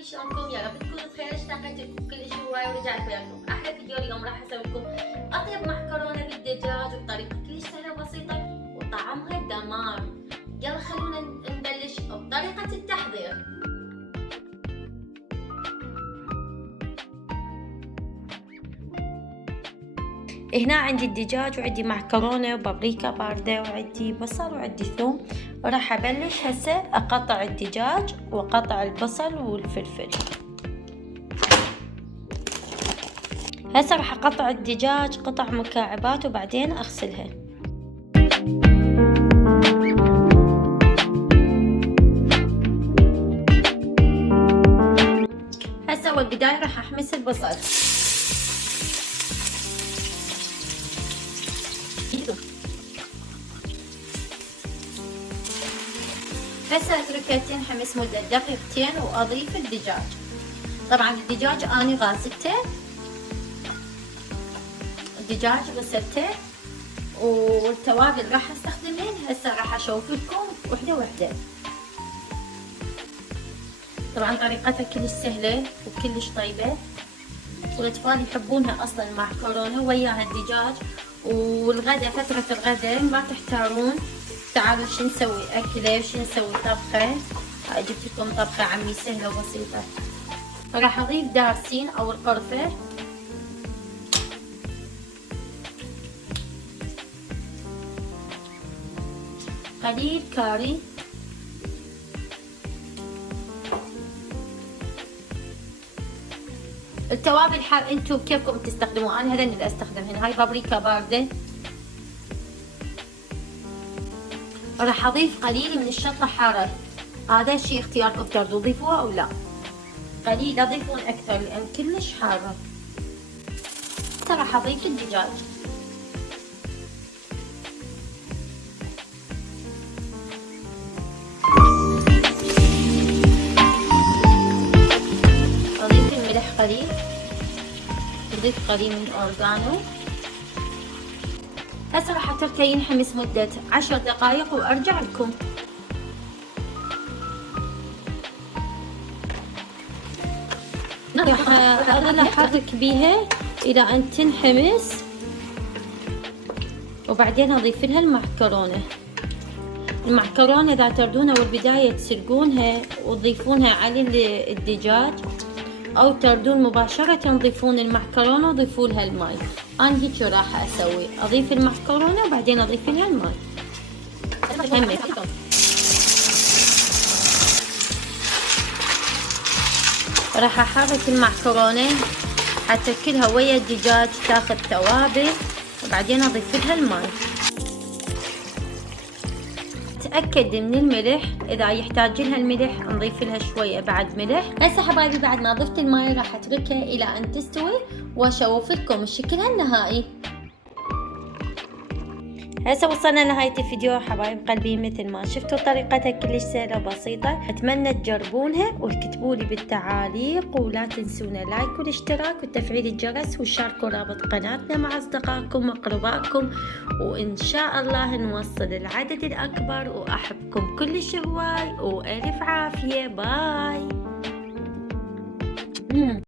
حبايبي شلونكم؟ يا رب تكونوا بخير. اشتقت لكم كلش هواي ورجعت وياكم احلى فيديو. اليوم راح اسوي لكم اطيب معكرونه بالدجاج بطريقه كلش سهله وبسيطه وطعمها دمار. يلا خلونا نبلش بطريقه التحضير. هنا عندي الدجاج وعندي معكرونه وبابريكا بارده وعندي بصل وعندي ثوم. راح ابلش هسه اقطع الدجاج واقطع البصل والفلفل. هسه راح اقطع الدجاج قطع مكعبات وبعدين اغسلها. هسه اول بدايه راح احمس البصل. هسه اتركها تنحمس مدة دقيقتين واضيف الدجاج. طبعا الدجاج اني غاسلته، الدجاج غسلته والتوابل راح استخدمين هسه راح اشوف لكم وحده وحده. طبعا طريقتها كلش سهله وكلش طيبه والاطفال يحبونها اصلا المعكرونه وياها الدجاج. والغدا فتره الغدا ما تحتارون تعالوا شو نسوي اكله شو نسوي طبخه. جبت لكم طبخه عمي سهله وبسيطه. راح اضيف دارسين او القرفه، قليل كاري، التوابل انتم كيفكم تستخدموا. انا هذا اللي استخدم هنا، هاي بابريكا بارده. راح اضيف قليل من الشطه حاره، هذا شيء اختياركم تقدروا تضيفوها او لا. قليل لا تضيفون اكثر لان كلش حاره. راح اضيف الدجاج. اضيف الملح قليل، اضيف قليل من اورجانو. هسه راح اتركه ينحمس مدة 10 دقائق وارجع لكم. راح اظل احرك بيها الى ان تنحمس وبعدين اضيف لها المعكرونة. المعكرونة اذا تردونها والبداية تسلقونها وتضيفونها على الدجاج او تردون مباشرة تضيفون المعكرونة وضيفوا لها الماء. انا هيك راح اسوي، اضيف المعكرونة وبعدين اضيف لها الماء. راح احرك المعكرونة حتى كلها ويا الدجاج تاخذ توابل وبعدين اضيف لها الماء. تأكد من الملح، اذا يحتاج لها الملح نضيف لها شوية بعد ملح. هسه حبايبي بعد ما ضفت الماء راح اتركها الى ان تستوي واشوف لكم الشكل النهائي. هسه وصلنا لنهاية الفيديو حبايب قلبي. مثل ما شفتوا طريقتها كلش سهلة وبسيطة، اتمنى تجربونها وتكتبوا لي بالتعاليق. ولا تنسونا لايك والاشتراك وتفعيل الجرس وشاركوا رابط قناتنا مع اصدقائكم واقربائكم. وان شاء الله نوصل العدد الاكبر. واحبكم كلش هواي والف عافية. باي.